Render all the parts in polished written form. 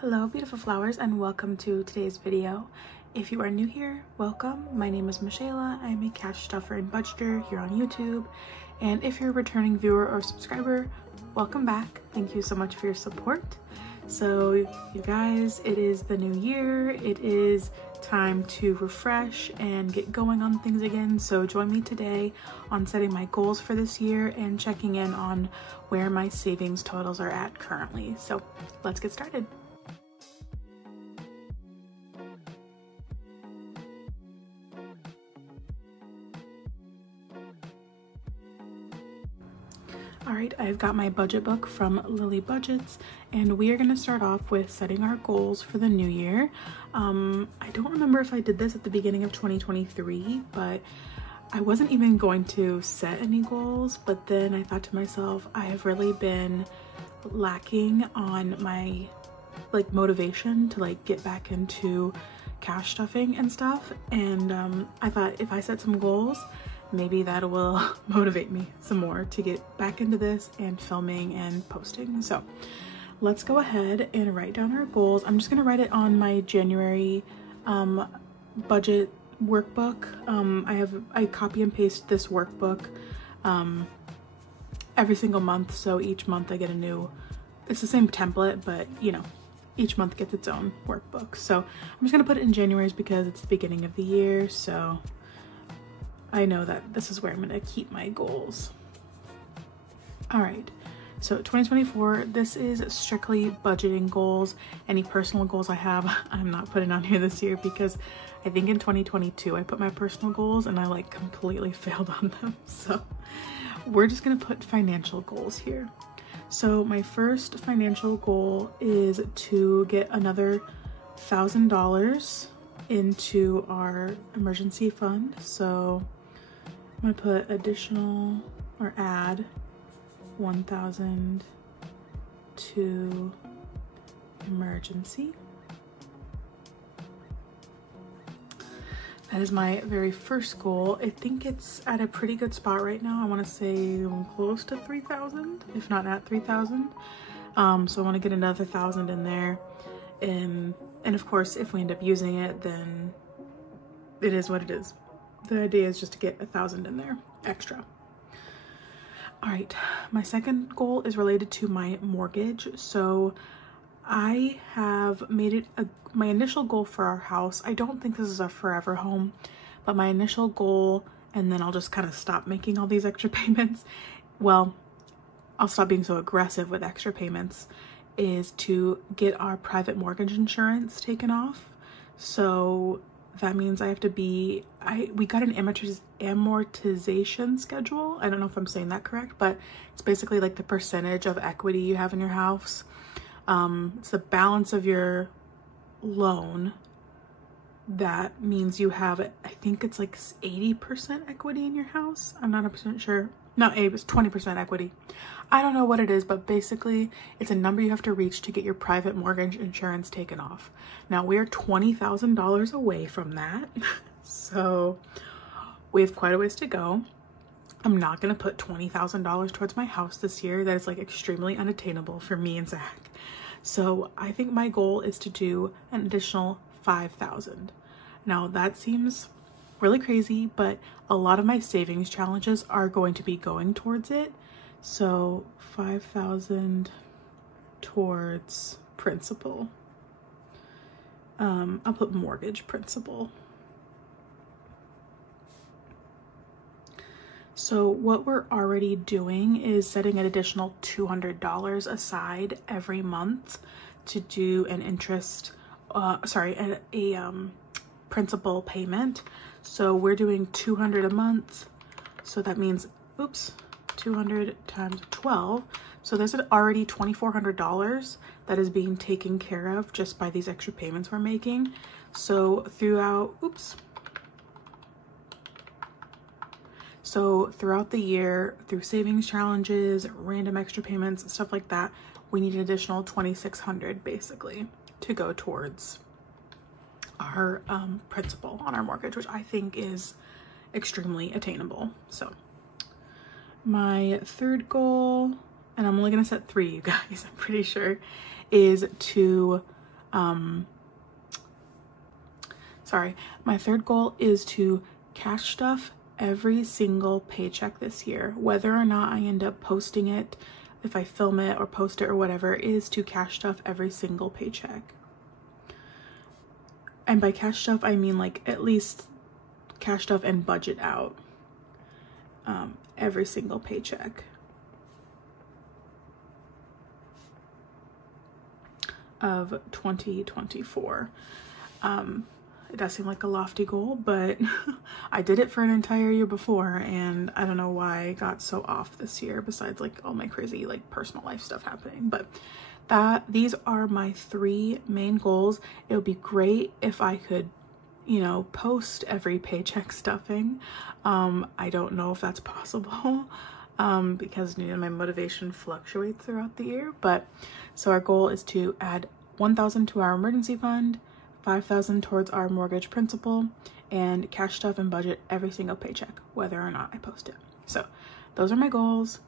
Hello beautiful flowers and welcome to today's video. If you are new here, welcome. My name is Michaela. I am a cash stuffer and budgeter here on YouTube. And if you're a returning viewer or subscriber, welcome back. Thank you so much for your support. So you guys, it is the new year. It is time to refresh and get going on things again. So join me today on setting my goals for this year and checking in on where my savings totals are at currently. So let's get started. Alright, I've got my budget book from Lily Budgets, and we are going to start off with setting our goals for the new year. I don't remember if I did this at the beginning of 2023, but I wasn't even going to set any goals, but then I thought to myself, I have really been lacking on my motivation to get back into cash stuffing and stuff, and I thought if I set some goals, maybe that will motivate me some more to get back into this and filming and posting. So let's go ahead and write down our goals. I'm just gonna write it on my January budget workbook. I copy and paste this workbook every single month, so each month I get a new, it's the same template, but you know, each month gets its own workbook. So I'm just gonna put it in January's because it's the beginning of the year, so I know that this is where I'm gonna keep my goals. All right, so 2024, this is strictly budgeting goals. Any personal goals I have, I'm not putting on here this year because I think in 2022, I put my personal goals and I completely failed on them. So we're just gonna put financial goals here. So my first financial goal is to get another $1,000 into our emergency fund. So I'm gonna put additional or add 1,000 to emergency. That is my very first goal. I think it's at a pretty good spot right now. I want to say close to 3,000, if not at 3,000. So I want to get another 1,000 in there, and of course, if we end up using it, then it is what it is. The idea is just to get 1,000 in there extra. All right, my second goal is related to my mortgage. So I have made it my initial goal for our house. I don't think this is a forever home, but my initial goal, and then I'll just kind of stop making all these extra payments. Well, I'll stop being so aggressive with extra payments, is to get our private mortgage insurance taken off. So that means I have to be, we got an amortization schedule. I don't know if I'm saying that correct, but it's basically like the percentage of equity you have in your house. It's the balance of your loan. That means you have, I think it's 80% equity in your house. I'm not 100% sure. No, it's 20% equity. I don't know what it is, but basically it's a number you have to reach to get your private mortgage insurance taken off. Now we're $20,000 away from that. So we have quite a ways to go. I'm not going to put $20,000 towards my house this year. That is extremely unattainable for me and Zach. So I think my goal is to do an additional 5,000. Now that seems really crazy, but a lot of my savings challenges are going to be going towards it. So 5,000 towards principal. I'll put mortgage principal. So what we're already doing is setting an additional $200 aside every month to do an interest, a principal payment. So we're doing $200 a month. So that means, 200 times 12. So there's already $2,400 that is being taken care of just by these extra payments we're making. So throughout the year, through savings challenges, random extra payments, stuff like that, we need an additional $2,600 basically to go towards our principal on our mortgage, which I think is extremely attainable. So my third goal, and I'm only gonna set 3, you guys, I'm pretty sure, is to Sorry, my third goal is to cash stuff every single paycheck this year. Whether or not I end up posting it, if I film it or post it or whatever, is to cash stuff every single paycheck. And by cash stuff, I mean like at least cash stuff and budget out every single paycheck of 2024. It does seem like a lofty goal, but I did it for an entire year before, and I don't know why I got so off this year, besides like all my crazy like personal life stuff happening. But these are my 3 main goals. It would be great if I could, you know, post every paycheck stuffing. I don't know if that's possible because, you know, my motivation fluctuates throughout the year. But so our goal is to add $1,000 to our emergency fund, $5,000 towards our mortgage principal, and cash stuff and budget every single paycheck, whether or not I post it. So those are my goals.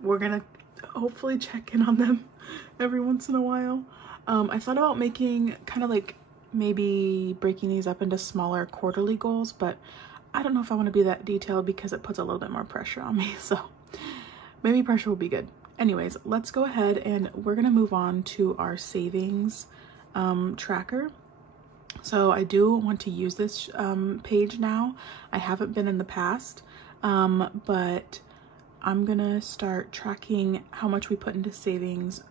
We're gonna hopefully check in on them every once in a while. I thought about making kind of like maybe breaking these up into smaller quarterly goals, but I don't know if I want to be that detailed because it puts a little bit more pressure on me. So maybe pressure will be good. Anyways, let's go ahead and we're gonna move on to our savings tracker. So I do want to use this page now. I haven't been in the past, but I'm gonna start tracking how much we put into savings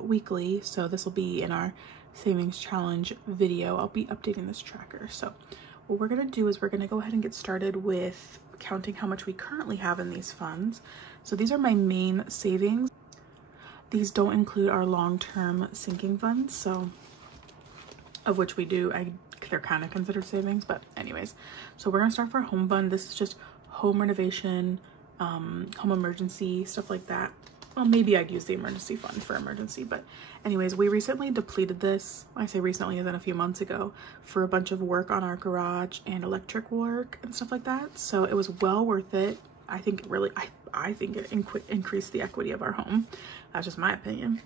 weekly. So this will be in our savings challenge video. I'll be updating this tracker. So what we're gonna do is we're gonna go ahead and get started with counting how much we currently have in these funds. So these are my main savings. These don't include our long-term sinking funds, so of which we do, they're kind of considered savings, but anyways. So we're gonna start for our home fund. This is just home renovation, home emergency, stuff like that. Well, maybe I'd use the emergency fund for emergency, but anyways, we recently depleted this. I say recently, as in a few months ago, for a bunch of work on our garage and electric work and stuff like that. So it was well worth it. I think it really, I think it increased the equity of our home. That's just my opinion.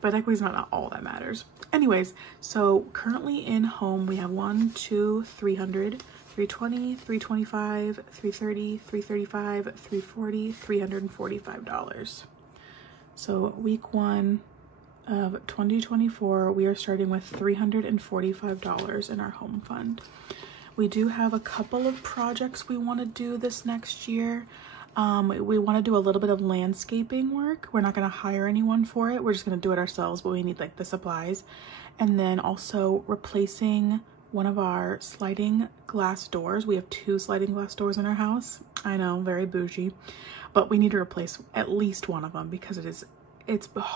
But equity is not all that matters. Anyways, so currently in home, we have 1, 2, 300, 320, 325, 330, 335, 340, $345. So week 1 of 2024, we are starting with $345 in our home fund. We do have a couple of projects we want to do this next year. We want to do a little bit of landscaping work. We're not going to hire anyone for it. We're just going to do it ourselves, but we need like the supplies. And then also replacing one of our sliding glass doors. We have 2 sliding glass doors in our house. I know, very bougie, but we need to replace at least one of them because it's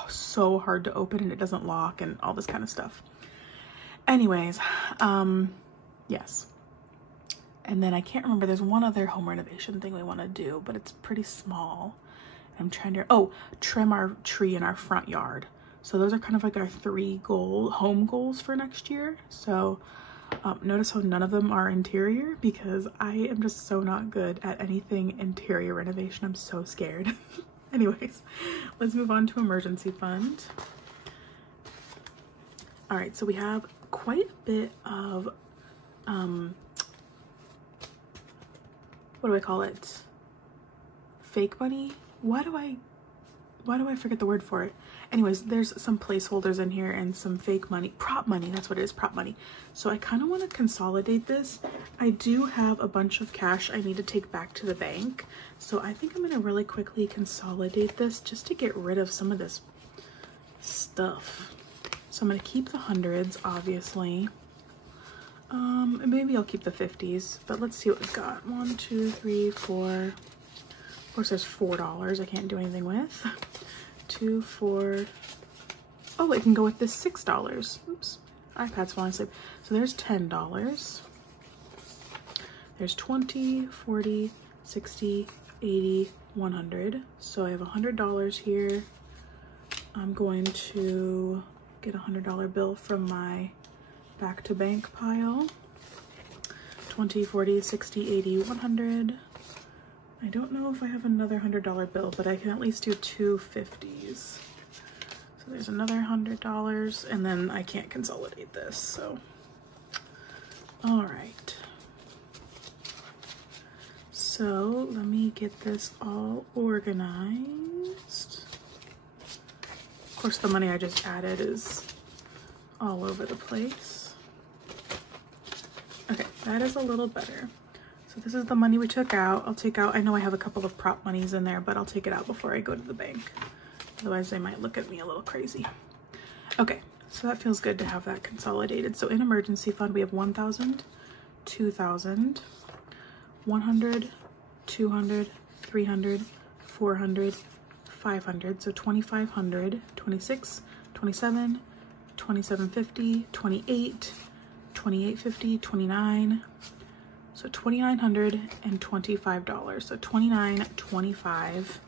so hard to open and it doesn't lock and all this kind of stuff. Anyways, yes. And then I can't remember, there's one other home renovation thing we want to do, but it's pretty small. I'm trying to, trim our tree in our front yard. So those are kind of like our 3 home goals for next year. So notice how none of them are interior because I am just so not good at anything interior renovation. I'm so scared. Anyways, let's move on to emergency fund. All right, so we have quite a bit of, what do I call it? Fake money? Why do I forget the word for it? Anyways, there's some placeholders in here and some fake money, prop money, that's what it is, prop money. So I kind of want to consolidate this. I do have a bunch of cash I need to take back to the bank. So I think I'm going to really quickly consolidate this just to get rid of some of this stuff. So I'm going to keep the hundreds, obviously. Maybe I'll keep the 50s, but let's see what we've got. 1, 2, 3, 4. Of course, there's $4 I can't do anything with. 2, 4. Oh, it can go with this $6. Oops, iPad's falling asleep. So there's $10. There's 20, 40, 60, 80, 100. So I have $100 here. I'm going to get a $100 bill from my back to bank pile. 20, 40, 60, 80, 100. I don't know if I have another $100 bill, but I can at least do 2 50s. So there's another $100, and then I can't consolidate this, so. All right. So let me get this all organized. Of course, the money I just added is all over the place. Okay, that is a little better. So this is the money we took out. I'll take out, I know I have a couple of prop monies in there, but I'll take it out before I go to the bank. Otherwise they might look at me a little crazy. Okay, so that feels good to have that consolidated. So in emergency fund, we have 1,000, 2,000, 100, 200, 300, 400, 500. So 2,500, 26, 27, 2750, 28, 2850, 29. So $2,925. So $2,925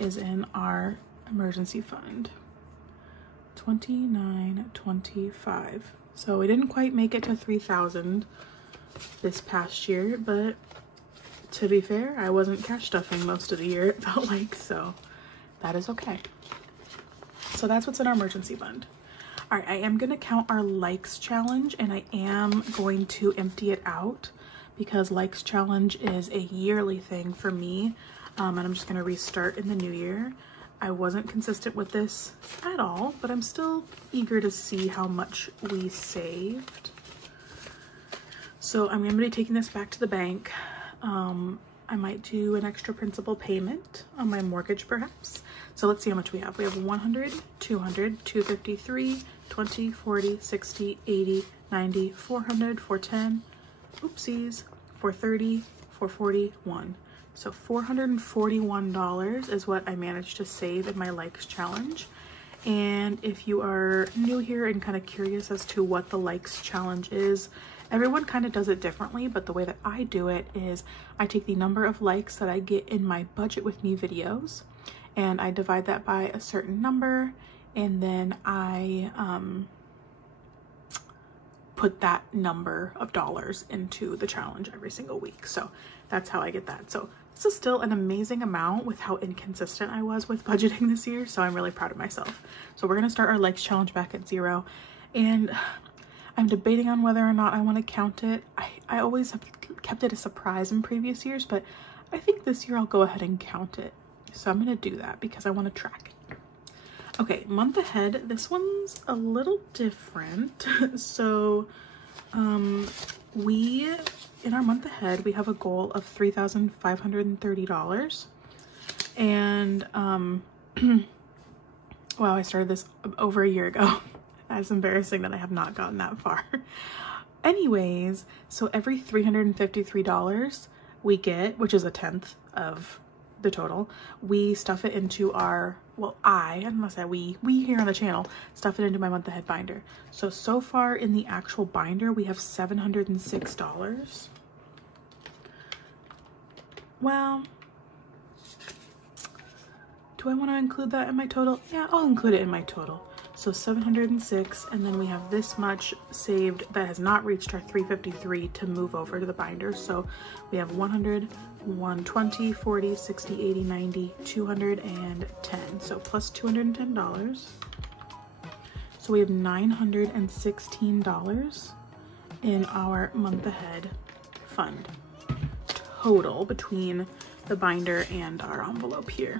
is in our emergency fund. $2,925. So we didn't quite make it to 3,000 this past year, but to be fair, I wasn't cash stuffing most of the year, it felt like, so that is okay. So that's what's in our emergency fund. All right, I am gonna count our likes challenge, and I am going to empty it out because likes challenge is a yearly thing for me, and I'm just gonna restart in the new year. I wasn't consistent with this at all, but I'm still eager to see how much we saved. So I'm gonna be taking this back to the bank. I might do an extra principal payment on my mortgage perhaps. So let's see how much we have. We have 100, 200, 253, 20, 40, 60, 80, 90, 400, 410, oopsies, 430, 441. So $441 is what I managed to save in my likes challenge. And if you are new here and kind of curious as to what the likes challenge is, everyone kind of does it differently, but the way that I do it is I take the number of likes that I get in my budget with me videos and I divide that by a certain number, and then I put that number of dollars into the challenge every single week. So that's how I get that. So this is still an amazing amount with how inconsistent I was with budgeting this year, so I'm really proud of myself. So we're gonna start our likes challenge back at 0, and I'm debating on whether or not I want to count it. I always have kept it a surprise in previous years, but I think this year I'll go ahead and count it. So I'm going to do that because I want to track it. Okay, month ahead. This one's a little different. So in our month ahead, we have a goal of $3,530. And wow, I started this over a year ago. That's embarrassing that I have not gotten that far. Anyways, so every $353 we get, which is a 1/10 of the total, we stuff it into our, well, I must say we here on the channel stuff it into my month ahead binder. So far in the actual binder, we have $706. Well, do I want to include that in my total? Yeah, I'll include it in my total. So 706, and then we have this much saved that has not reached our 353 to move over to the binder. So we have 100, 120, 40, 60, 80, 90, 210. So plus $210. So we have $916 in our month ahead fund total between the binder and our envelope here.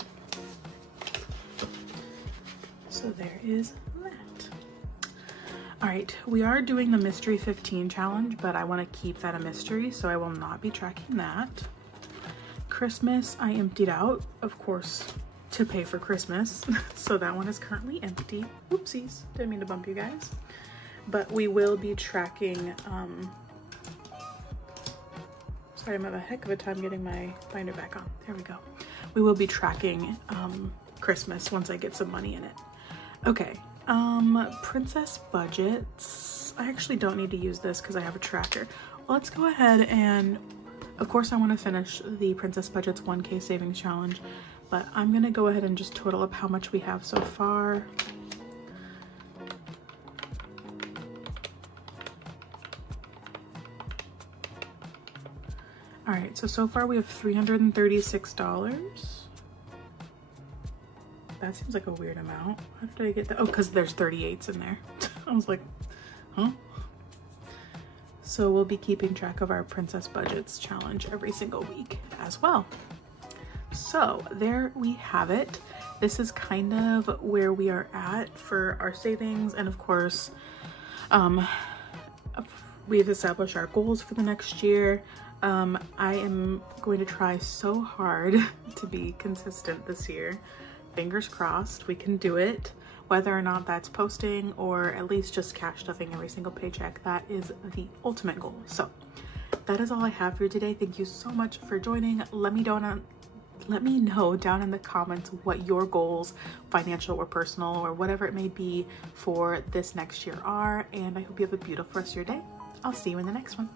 So there is that. All right, we are doing the mystery 15 challenge, but I want to keep that a mystery, so I will not be tracking that. Christmas, I emptied out, of course, to pay for Christmas. So that one is currently empty. Oopsies, didn't mean to bump you guys. But we will be tracking, sorry, I'm having a heck of a time getting my binder back on. There we go. We will be tracking Christmas once I get some money in it. Okay, princess budgets. I actually don't need to use this because I have a tracker. Well, let's go ahead and, of course, I want to finish the princess budgets 1K savings challenge, but I'm gonna go ahead and just total up how much we have so far. All right, so far we have $336. that seems like a weird amount. How did I get that? Oh, because there's 38s in there. I was like, huh? So we'll be keeping track of our Princess Budgets challenge every single week as well. So there we have it. This is kind of where we are at for our savings. And of course, we've established our goals for the next year. I am going to try so hard to be consistent this year. Fingers crossed we can do it. Whether or not that's posting or at least just cash stuffing every single paycheck, that is the ultimate goal. So that is all I have for you today. Thank you so much for joining. Let me know down in the comments what your goals, financial or personal or whatever it may be, for this next year are. And I hope you have a beautiful rest of your day. I'll see you in the next one.